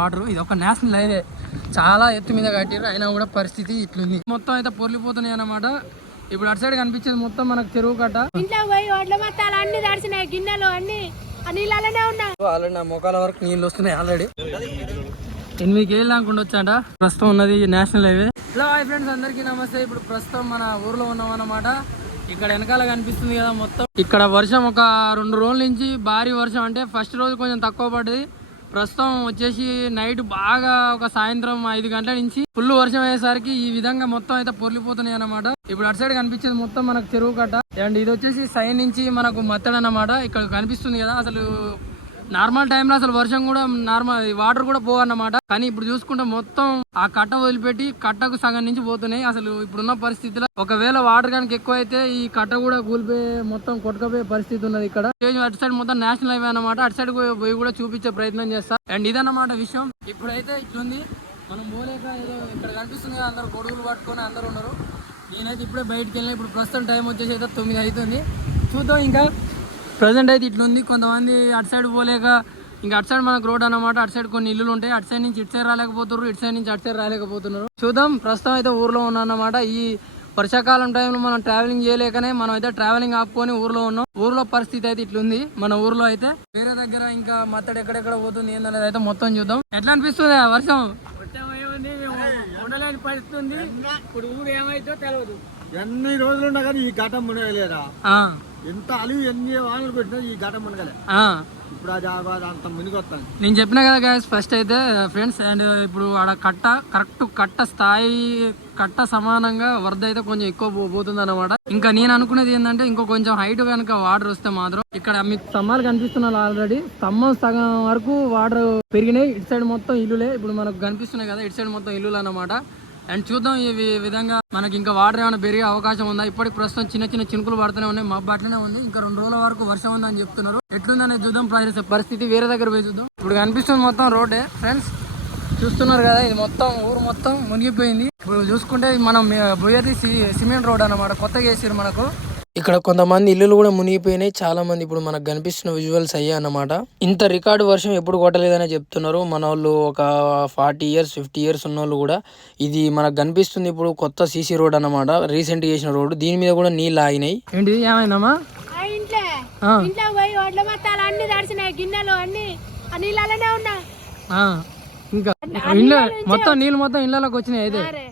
Water ఇది ఒక national highway, చాలా ఎత్తు మీద కట్టారు, అయినా కూడా పరిస్థితి ఇట్లుంది. మొత్తం అయితే పొర్లిపోతున్నాయి అన్నమాట. ఇప్పుడు అటు సైడ్ కనిపించేది మొత్తం మనకు చెరువు కట్ట. ఆల్రెడీ నా మొక్కల వరకు నీళ్ళు వస్తున్నాయి. ఆల్రెడీ 8 కేళ్ళు అనుకుంటూ వచ్చాట. ప్రస్తుతం ఉన్నది national highway. Hello hi friends, అందరికీ నమస్తే. ఇప్పుడు ప్రస్తుతం మన ఊర్లో ఉన్నాం అన్నమాట. ఇక్కడ వెనకాల కనిపిస్తుంది కదా మొత్తం. ఇక్కడ వర్షం ఒక 2 రోజుల నుంచి భారీ వర్షం. అంటే ఫస్ట్ రోజు కొంచెం తక్కువ పడ్డది. ప్రస్తుతం వచ్చేసి నైట్ బాగా ఒక సాయంత్రం 5 గంటల నుంచి ఫుల్ వర్షం అయ్యేసరికి ఈ విధంగా మొత్తం అయితే పొర్లిపోతున్నాయి అన్నమాట. ఇప్పుడు అటు సైడ్ కనిపించేది మొత్తం మనకు చెరువు కట్ట. అండ్ ఇది వచ్చేసి సైడ్ నుంచి మనకు మత్తడి అన్నమాట. ఇక్కడ కనిపిస్తుంది కదా, అసలు నార్మల్ టైంలో అసలు వర్షం కూడా నార్మల్ వాటర్ కూడా పోవన్నమాట. కానీ ఇప్పుడు చూసుకుంటే మొత్తం ఆ కట్ట వదిలిపెట్టి కట్టకు సగం నుంచి పోతున్నాయి. అసలు ఇప్పుడున్న పరిస్థితిలో ఒకవేళ వాటర్ కనుక ఎక్కువ అయితే ఈ కట్ట కూడా కూలిపోయి మొత్తం కొట్టుకపోయే పరిస్థితి ఉన్నది. ఇక్కడ అటు సైడ్ మొత్తం నేషనల్ హైవే అన్నమాట. అటు సైడ్ పోయి కూడా చూపించే ప్రయత్నం చేస్తా. అండ్ ఇదన్నమాట విషయం. ఇప్పుడైతే ఇట్లుంది, మనం పోలేక ఏదో ఇక్కడ కనిపిస్తుంది కదా, అందరు గొడుగులు పట్టుకొని అందరు ఉన్నారు. నేనైతే ఇప్పుడే బయటకు వెళ్ళిన. ఇప్పుడు ప్రస్తుతం టైం వచ్చేసి అయితే 9 అవుతుంది. చూద్దాం. ఇంకా ప్రజెంట్ అయితే ఇట్లుంది. కొంతమంది అటు సైడ్ పోలేక ఇంకా అటు సైడ్ మనకు రోడ్ అన్నమాట. అటు సైడ్ కొన్ని ఇల్లులు ఉంటాయి. అటు సైడ్ నుంచి ఇటు సైడ్ రాలేకపోతున్నారు, ఇటు సైడ్ నుంచి అటు సైడ్ రాలేకపోతున్నారు. చూద్దాం. ప్రస్తుతం అయితే ఊర్లో ఉన్నా అన్నమాట. ఈ వర్షాకాలం టైంలో మనం ట్రావెలింగ్ చేయలేకనే మనం అయితే ట్రావెలింగ్ ఆపుకొని ఊర్లో ఉన్నాం. ఊర్లో పరిస్థితి అయితే ఇట్లుంది మన ఊర్లో అయితే. వేరే దగ్గర ఇంకా మత్తడి ఎక్కడెక్కడ పోతుంది ఏందనేది అయితే మొత్తం చూద్దాం. ఎట్లా అనిపిస్తుంది వర్షం? ఉండలేని పరిస్థితి ఉంది. ఇప్పుడు ఊరు ఏమైతే తెలియదు. ఎన్ని రోజులు ఉన్నా కానీ ఈ ఘటన మునగలేదా? ఎంత అలివి ఎన్ని వానలు పెట్టినా ఈ ఘటన మునగలే. ఇప్పుడు అది అంత మునిగొస్తాను. నేను చెప్పినా కదా గాయస్ ఫస్ట్ అయితే ఫ్రెండ్స్. అండ్ ఇప్పుడు ఆడ కట్ట కరెక్ట్ కట్ట స్థాయి కట్ట సమానంగా వరద అయితే కొంచెం ఎక్కువ పోతుంది అనమాట. ఇంకా నేను అనుకునేది ఏంటంటే ఇంకో కొంచెం హైట్ కనుక వాటర్ వస్తే మాత్రం ఇక్కడ మీకు స్తంభాలు కనిపిస్తున్నారు. ఆల్రెడీ స్తంభం సగం వరకు వాటర్ పెరిగినాయి. ఇటు సైడ్ మొత్తం ఇల్లులే ఇప్పుడు మనకు కనిపిస్తున్నాయి కదా, ఇటు సైడ్ మొత్తం ఇల్లులు అన్నమాట. అండ్ చూద్దాం ఈ విధంగా మనకి ఇంకా వాటర్ ఏమైనా పెరిగే అవకాశం ఉందా. ఇప్పటికి ప్రస్తుతం చిన్న చిన్న చినుకులు పడుతూనే ఉన్నాయి, మబ్బు అట్లనే ఉంది. ఇంకా 2 రోజుల వరకు వర్షం ఉందని చెప్తున్నారు. ఎట్లుందనేది చూద్దాం. పరిస్థితి వేరే దగ్గర పోయి చూద్దాం. ఇప్పుడు కనిపిస్తుంది మొత్తం రోడ్డే ఫ్రెండ్స్, చూస్తున్నారు కదా. ఇది మొత్తం ఊరు మొత్తం మునిగిపోయింది. ఇప్పుడు చూసుకుంటే మనం పోయేది సిమెంట్ రోడ్ అన్నమాట. కొత్తగా వేసారు మనకు. ఇక్కడ కొంతమంది ఇల్లులు కూడా మునిగిపోయినాయి. చాలా మంది ఇప్పుడు మనకు కనిపిస్తున్న విజువల్స్ అయ్యా అన్నమాట. ఇంత రికార్డు వర్షం ఎప్పుడు కొట్టలేదనే చెప్తున్నారు మన వాళ్ళు. ఒక 40 years 50 years ఉన్న వాళ్ళు కూడా. ఇది మనకు కనిపిస్తుంది ఇప్పుడు కొత్త సీసీ రోడ్ అన్నమాట. రీసెంట్ చేసిన రోడ్. దీని మీద కూడా నీళ్ళు ఆగినాయి. ఏంటి ఏమైనామా ఇంకా ఇళ్ళ మొత్తం నీళ్ళు మొత్తం ఇళ్ళలోకి వచ్చినాయి. అయితే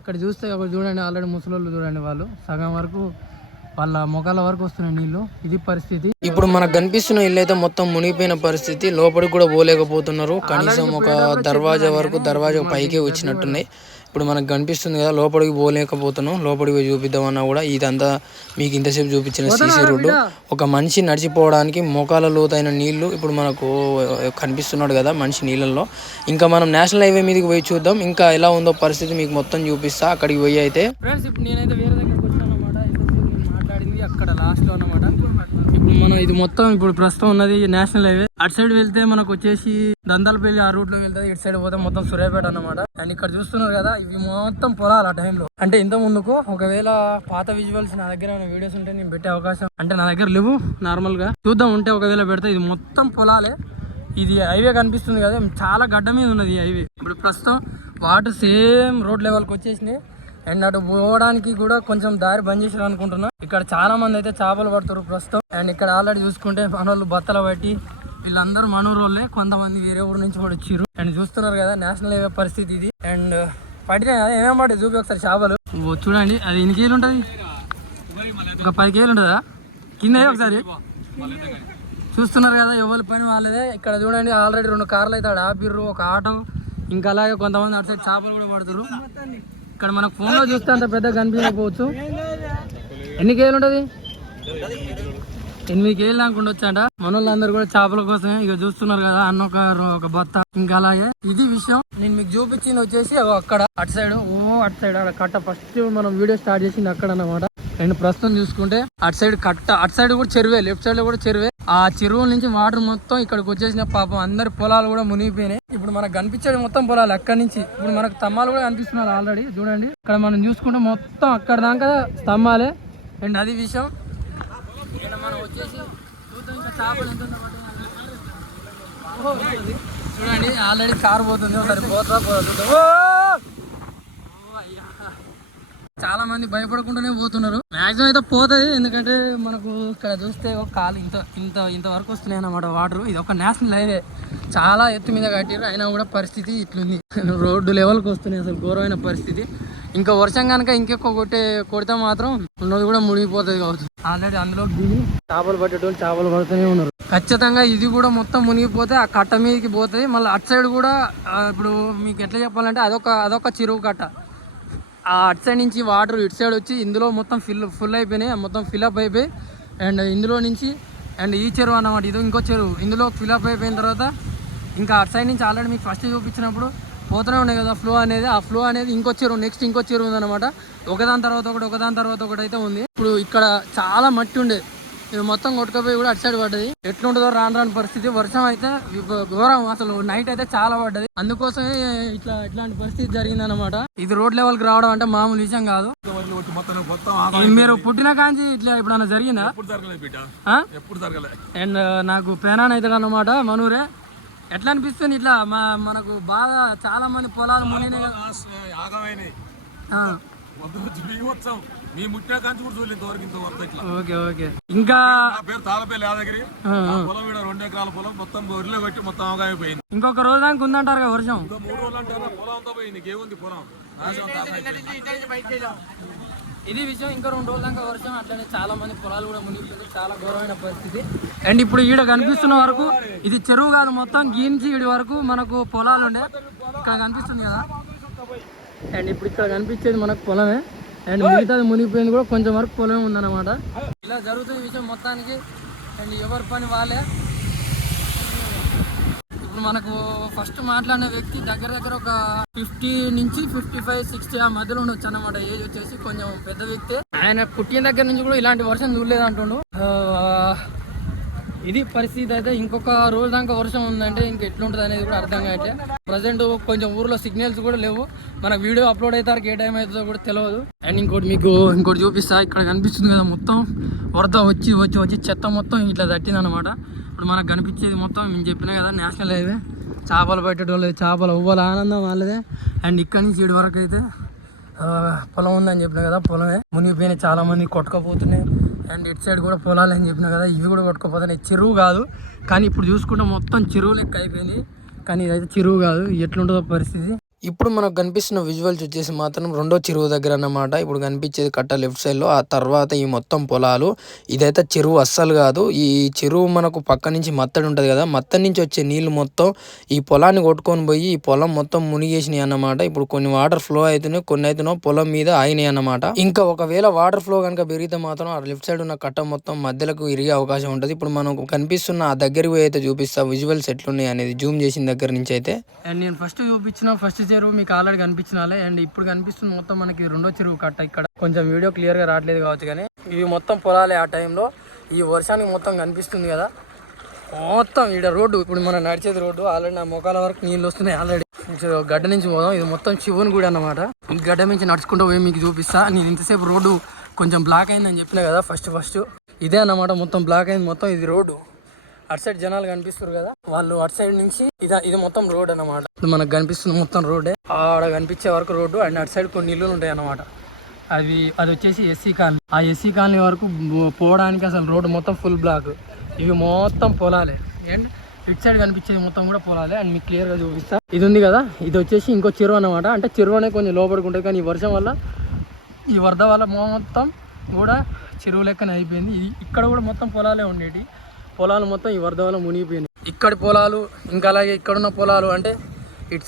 ఇక్కడ చూస్తే ఒకటి చూడండి, ఆల్రెడీ ముసలోళ్ళు చూడండి, వాళ్ళు సగం వరకు వాళ్ళ మొఖాల వరకు వస్తున్నాయి నీళ్లు. ఇది పరిస్థితి. ఇప్పుడు మనకు కనిపిస్తున్న ఇల్లు అయితే మొత్తం మునిగిపోయిన పరిస్థితి. లోపలికి కూడా పోలేకపోతున్నారు. కనీసం ఒక దర్వాజా వరకు దర్వాజా పైకే వచ్చినట్టున్నాయి. ఇప్పుడు మనకు కనిపిస్తుంది కదా, లోపలికి పోలేకపోతున్నాం. లోపలికి పోయి చూపిద్దామన్నా కూడా ఇదంతా మీకు ఇంతసేపు చూపించిన సీసీ రోడ్డు. ఒక మనిషి నడిచిపోవడానికి మోకాల లోతైన నీళ్లు ఇప్పుడు మనకు కనిపిస్తున్నాడు కదా మనిషి నీళ్ళల్లో. ఇంకా మనం నేషనల్ హైవే మీదకి పోయి చూద్దాం ఇంకా ఎలా ఉందో పరిస్థితి మీకు మొత్తం చూపిస్తా. అక్కడికి పోయి అయితే ఫ్రెండ్స్ ఇప్పుడు నేనైతే వేరే దగ్గరికి వచ్చాను అన్నమాట. మాట్లాడింది అక్కడ లాస్ట్ లో అన్నమాట. ఇప్పుడు మనం ఇది మొత్తం ఇప్పుడు ప్రస్తుతం ఉన్నది నేషనల్ హైవే. అటు సైడ్ వెళ్తే మనకు వచ్చేసి దందాలపల్లి ఆ రూట్ లో వెళ్తే, ఇటు సైడ్ పోతే మొత్తం సూర్యాపేట అన్నమాట. అండ్ ఇక్కడ చూస్తున్నారు కదా, ఇవి మొత్తం పొలాలు ఆ టైంలో. అంటే ఇంత ముందుకు ఒకవేళ పాత విజువల్స్ నా దగ్గర వీడియోస్ ఉంటే నేను పెట్టే అవకాశం అంటే నా దగ్గర లేవు. నార్మల్ గా చూద్దాం, ఉంటే ఒకవేళ పెడితే. ఇది మొత్తం పొలాలే. ఇది హైవే కనిపిస్తుంది కదా, చాలా గడ్డ మీద ఉన్నది ఈ హైవే. ఇప్పుడు ప్రస్తుతం వాటర్ సేమ్ రోడ్ లెవెల్కి వచ్చేసినాయి. అండ్ అటు పోవడానికి కూడా కొంచెం దారి బంద్ చేసారు అనుకుంటున్నా. ఇక్కడ చాలా మంది అయితే చేపలు పడుతారు ప్రస్తుతం. అండ్ ఇక్కడ ఆల్రెడీ చూసుకుంటే మనోళ్ళు బత్తల బట్టి వీళ్ళందరూ మనూరు వాళ్ళే, కొంతమంది వేరే ఊరు నుంచి కూడా వచ్చారు. అండ్ చూస్తున్నారు కదా నేషనల్ హైవే పరిస్థితి ఇది. అండ్ పట్టినా ఏమేమి పట్టి చూపి ఒకసారి చేపలు చూడండి. అది ఎన్ని కేజీలు ఉంటుంది? ఒక 10 కేజీలు ఉంటుందా కింద? ఒకసారి చూస్తున్నారు కదా, ఎవరి పని వాళ్ళదే. ఇక్కడ చూడండి ఆల్రెడీ 2 కార్లు అయితే ఆడ ఆపిర్రు, ఒక ఆటో. ఇంకా అలాగే కొంతమంది అటు సైడ్ చేపలు కూడా పడుతురు. ఇక్కడ మనకు ఫోన్లో చూస్తే అంత పెద్దగా కనిపించకపోవచ్చు. ఎన్ని కేజీలు ఉంటుంది? 8 కేజీలు అనుకుంటూ వచ్చాట. మనోళ్ళందరూ కూడా చేపల కోసమే. ఇక చూస్తున్నారు కదా అన్న ఒక బత్త. ఇంకా అలాగే ఇది విషయం. నేను మీకు చూపించింది వచ్చేసి అక్కడ అటు సైడ్ అటు సైడ్ కట్ట ఫస్ట్ మనం వీడియో స్టార్ట్ చేసింది అక్కడ అన్నమాట. అండ్ ప్రస్తుతం చూసుకుంటే అటు సైడ్ కట్ట, అటు సైడ్ కూడా చెరువే, లెఫ్ట్ సైడ్ లో కూడా చెరువే. ఆ చెరువుల నుంచి వాటర్ మొత్తం ఇక్కడికి వచ్చేసిన. పాపం అందరి పొలాలు కూడా మునిగిపోయినాయి. ఇప్పుడు మనకు కనిపించేది మొత్తం పొలాలు అక్కడి నుంచి. ఇప్పుడు మనకు స్తంభాలు కూడా కనిపిస్తున్నారు ఆల్రెడీ చూడండి. ఇక్కడ మనం చూసుకుంటే మొత్తం అక్కడ దాకా స్తంభాలే. అండ్ అది విషయం. ఇక్కడ మనం వచ్చేసి చూద్దాం ఇంకా చేపలు ఎంత చూడండి ఆల్రెడీ కారు పోతుంది, ఒకసారి పోతుంది. చాలా మంది భయపడకుండానే పోతున్నారు. మాక్సిమం అయితే పోతుంది, ఎందుకంటే మనకు ఇక్కడ చూస్తే ఒక కాలు ఇంతవరకు వస్తున్నాయి అన్నమాట వాటర్. ఇది ఒక నేషనల్ హైవే, చాలా ఎత్తు మీద కట్టారు, అయినా కూడా పరిస్థితి ఇట్లుంది. రోడ్డు లెవెల్కి వస్తున్నాయి, అసలు ఘోరమైన పరిస్థితి. ఇంకా వర్షం కనుక ఇంకెక్కువ కొడితే మాత్రం ఉన్నది కూడా మునిగిపోతుంది కావచ్చు. ఆల్రెడీ అందులో దిగి చేపలు పట్టేటోళ్ళు చేపలు పడుతూనే ఉన్నారు. ఖచ్చితంగా ఇది కూడా మొత్తం మునిగిపోతే ఆ కట్ట మీదకి పోతుంది. మళ్ళీ అటు సైడ్ కూడా ఇప్పుడు మీకు ఎట్లా చెప్పాలంటే అదొక చెరువు కట్ట. ఆ అటు సైడ్ నుంచి వాటర్ ఇటు సైడ్ వచ్చి ఇందులో మొత్తం ఫుల్ అయిపోయినాయి, మొత్తం ఫిల్అప్ అయిపోయి. అండ్ ఇందులో నుంచి ఈ చెరువు అన్నమాట, ఇది ఇంకో చెరువు. ఇందులో ఫిల్అప్ అయిపోయిన తర్వాత ఇంకా అటు సైడ్ నుంచి ఆల్రెడీ మీకు ఫస్ట్ చూపించినప్పుడు పోతూనే ఉన్నాయి కదా ఫ్లో అనేది. ఆ ఫ్లో అనేది ఇంకో చెరువు, నెక్స్ట్ ఇంకో చెరువు ఉందన్నమాట. ఒకదాని తర్వాత ఒకటి అయితే ఉంది. ఇప్పుడు ఇక్కడ చాలా మట్టి ఉండే, ఇది మొత్తం కొట్టుకపోయి కూడా అటు సైడ్ పడ్డది. ఎట్లుంటుందో రాని పరిస్థితి. వర్షం అయితే ఘోరం, అసలు నైట్ అయితే చాలా పడ్డది. అందుకోసమే ఇట్లాంటి పరిస్థితి జరిగింది అనమాట. ఇది రోడ్ లెవెల్ కి రావడం అంటే మామూలు విషయం కాదు. మీరు పుట్టిన కాంచి ఇట్లా ఎప్పుడన్నా జరిగిందా? అండ్ నాకు పేనాన్ అవుతాడు అన్నమాట, మనూరే. ఎట్లా అనిపిస్తుంది ఇట్లా మనకు బాగా చాలా మంది పొలాలు మునిగినాయి కదా. Okay okay. ఇంకా ఇంకొక రోజు దానికి ఉందంటారు కదా వర్షం. ఇది విషయం. ఇంకా 2 రోజుల దాకా వర్షం. అట్లనే చాలా మంది పొలాలు కూడా మునిగిపోయింది, చాలా ఘోరమైన పరిస్థితి. అండ్ ఇప్పుడు ఈడ కనిపిస్తున్న వరకు ఇది చెరువు కాదు, మొత్తం గీంచి ఈడి వరకు మనకు పొలాలు ఉండే. ఇక్కడ కనిపిస్తుంది కదా, అండ్ ఇప్పుడు ఇక్కడ కనిపించేది మనకు పొలమే. అండ్ మిగతాది మునిగిపోయింది కూడా, కొంచెం వరకు పొలం ఉందన్నమాట. ఇలా జరుగుతుంది విషయం మొత్తానికి. అండ్ ఎవరి పని వాళ్ళే. ఇప్పుడు మనకు ఫస్ట్ మాట్లాడిన వ్యక్తి దగ్గర ఒక 50 నుంచి 55, 60 ఆ మధ్యలో ఉండొచ్చు అన్నమాట. ఏజ్ వచ్చేసి కొంచెం పెద్ద వ్యక్తి. ఆయన పుట్టిన దగ్గర నుంచి కూడా ఇలాంటి వర్షం చూడలేదు అంటుండు. ఇది పరిస్థితి. అయితే ఇంకొక రోజు దాకా వర్షం ఉందంటే ఇంక ఎట్లుంటుంది అనేది కూడా అర్థం కావట్లే. ప్రజెంట్ కొంచెం ఊర్లో సిగ్నల్స్ కూడా లేవు. మన వీడియో అప్లోడ్ అవుతారు ఏ టైం అవుతుందో కూడా తెలియదు. అండ్ ఇంకోటి చూపిస్తా. ఇక్కడ కనిపిస్తుంది కదా, మొత్తం వరద వచ్చి చెత్త మొత్తం ఇట్లా తట్టింది అనమాట. ఇప్పుడు మనకు కనిపించేది మొత్తం నేను చెప్పినా కదా, నేషనల్ హైవే. చేపలు పట్టేటోళ్ళు, చేపలు అవ్వాలి ఆనందం వాళ్ళదే. అండ్ ఇక్కడ నుంచి ఇటు వరకు అయితే పొలం ఉందని చెప్పినా కదా, పొలమే మునిగిపోయినాయి, చాలా మంది కొట్టుకపోతున్నాయి. అండ్ ఇటు సైడ్ కూడా పొలాలు అని చెప్పినా కదా, ఇవి కూడా కొట్టుకుపోతున్నాయి. చెరువు కాదు కానీ ఇప్పుడు చూసుకుంటే మొత్తం చెరువు లెక్క అయిపోయింది. కానీ ఇదైతే చెరువు కాదు. ఎట్లుంటుందో పరిస్థితి. ఇప్పుడు మనకు కనిపిస్తున్న విజువల్స్ వచ్చేసి మాత్రం 2వ చెరువు దగ్గర అన్నమాట. ఇప్పుడు కనిపించేది కట్ట లెఫ్ట్ సైడ్ లో, ఆ తర్వాత ఈ మొత్తం పొలాలు. ఇదైతే చెరువు అస్సలు కాదు. ఈ చెరువు మనకు పక్క నుంచి మత్తడి ఉంటది కదా, మత్తడి నుంచి వచ్చే నీళ్లు మొత్తం ఈ పొలాన్ని కొట్టుకొని పోయి ఈ పొలం మొత్తం మునిగేసినాయి అన్నమాట. ఇప్పుడు కొన్ని వాటర్ ఫ్లో అవుతున్నాయి, కొన్ని అయితే పొలం మీద ఆగినాయి అన్నమాట. ఇంకా ఒకవేళ వాటర్ ఫ్లో కనుక పెరిగితే మాత్రం ఆ లెఫ్ట్ సైడ్ ఉన్న కట్ట మొత్తం మధ్యలోకి ఇరిగే అవకాశం ఉంటుంది. ఇప్పుడు మనకు కనిపిస్తున్న ఆ దగ్గరికి పోయి అయితే చూపిస్తా విజువల్స్ ఎట్లున్నాయి అనేది, జూమ్ చేసిన దగ్గర నుంచి అయితే. అండ్ నేను ఫస్ట్ చెరువు మీకు ఆల్రెడీ కనిపించినాలే. అండ్ ఇప్పుడు కనిపిస్తుంది మొత్తం మనకి 2వ చెరువు కట్ట. ఇక్కడ కొంచెం వీడియో క్లియర్ గా రావట్లేదు కావచ్చు, కానీ ఇవి మొత్తం పొలాలే. ఆ టైంలో ఈ వర్షానికి మొత్తం కనిపిస్తుంది కదా, మొత్తం ఈడ రోడ్డు. ఇప్పుడు మనం నడిచేది రోడ్డు. ఆల్రెడీ నా మొక్కల వరకు నీళ్ళు వస్తున్నాయి. ఆల్రెడీ గడ్డ నుంచి పోదాం. ఇది మొత్తం శివుని గుడి అన్నమాట. ఈ గడ్డ నుంచి నడుచుకుంటూ పోయి మీకు చూపిస్తా. నేను ఇంతసేపు రోడ్డు కొంచెం బ్లాక్ అయిందని చెప్పిన కదా, ఫస్ట్ ఇదే అన్నమాట. మొత్తం బ్లాక్ అయింది మొత్తం. ఇది రోడ్డు. అటు సైడ్ జనాలు కనిపిస్తారు కదా, వాళ్ళు అటు సైడ్ నుంచి ఇది మొత్తం రోడ్ అన్నమాట. మనకు కనిపిస్తుంది మొత్తం రోడ్డే. ఆడ కనిపించే వరకు రోడ్డు. అండ్ అటు సైడ్ కొన్ని ఇల్లులు ఉంటాయి అన్నమాట. అది వచ్చేసి ఎస్సీ కాలనీ. ఆ ఎస్సీ కాలనీ వరకు పోవడానికి అసలు రోడ్డు మొత్తం ఫుల్ బ్లాక్. ఇవి మొత్తం పొలాలే. అండ్ ఇటు సైడ్ కనిపించేది మొత్తం కూడా పొలాలే. అండ్ మీకు క్లియర్ గా చూపిస్తా. ఇది ఉంది కదా, ఇది వచ్చేసి ఇంకో చెరువు అన్నమాట. అంటే చెరువు అనేది కొంచెం లోపడుకుంటుంది, కానీ ఈ వర్షం వల్ల, ఈ వరద వల్ల మొత్తం కూడా చెరువు లెక్కనే అయిపోయింది. ఇక్కడ కూడా మొత్తం పొలాలే ఉండేవి. పొలాలు మొత్తం ఈ వరద వల్ల మునిగిపోయినాయి. ఇక్కడి పొలాలు, ఇంకా అలాగే ఇక్కడున్న పొలాలు, అంటే ఇటు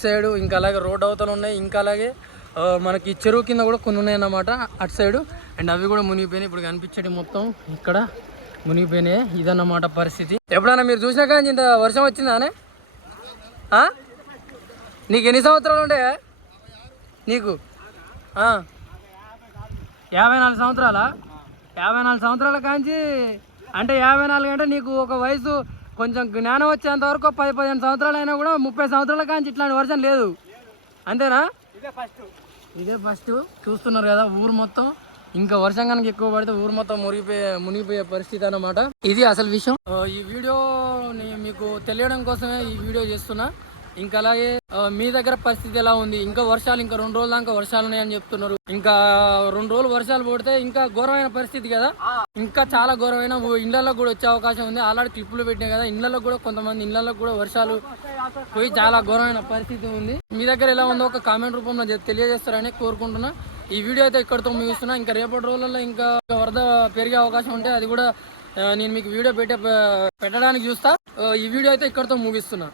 సైడు ఇంకా అలాగే రోడ్ అవతలు ఉన్నాయి. ఇంకా అలాగే మనకి చెరువు కింద కూడా కొన్ని ఉన్నాయి అన్నమాట అటు సైడు. అండ్ అవి కూడా మునిగిపోయినాయి. ఇప్పుడు కనిపించేది మొత్తం ఇక్కడ మునిగిపోయినాయి. ఇదన్నమాట పరిస్థితి. ఎప్పుడైనా మీరు చూసినా కానీ ఇంత వర్షం వచ్చిందానే? నీకు ఎన్ని సంవత్సరాలు ఉంటాయా? నీకు 54 సంవత్సరాలా? 54 సంవత్సరాల కాంచి అంటే 54 అంటే నీకు ఒక వయసు కొంచెం జ్ఞానం వచ్చేంత వరకు 10-15 సంవత్సరాలు అయినా కూడా 30 సంవత్సరాల కాంచి ఇట్లాంటి వర్షం లేదు, అంతేనా? ఇదే ఫస్ట్ చూస్తున్నారు కదా, ఊరు మొత్తం ఇంకా వర్షం కనుక ఎక్కువ పడితే ఊరు మొత్తం మునిగిపోయే పరిస్థితి అన్నమాట. ఇది అసలు విషయం. ఈ వీడియో మీకు తెలియడం కోసమే ఈ వీడియో చేస్తున్నా. ఇంకా అలాగే మీ దగ్గర పరిస్థితి ఎలా ఉంది? ఇంకా వర్షాలు ఇంకా 2 రోజుల దాకా వర్షాలు ఉన్నాయని చెప్తున్నారు. ఇంకా 2 రోజులు వర్షాలు పడితే ఇంకా ఘోరమైన పరిస్థితి కదా, ఇంకా చాలా ఘోరమైన ఇళ్లలో కూడా వచ్చే అవకాశం ఉంది. ఆల్రెడీ క్లిప్పులు పెట్టినాయి కదా, ఇళ్లలో కూడా కొంతమంది ఇళ్లలో కూడా వర్షాలు పోయి చాలా ఘోరమైన పరిస్థితి ఉంది. మీ దగ్గర ఎలా ఉందో ఒక కామెంట్ రూపంలో తెలియజేస్తారని కోరుకుంటున్నా. ఈ వీడియో అయితే ఇక్కడితో ముగిస్తున్నా. ఇంకా రేపటి రోజుల్లో ఇంకా వరద పెరిగే అవకాశం ఉంటే అది కూడా నేను మీకు వీడియో పెట్టడానికి చూస్తా. ఈ వీడియో అయితే ఇక్కడితో ముగిస్తున్నా.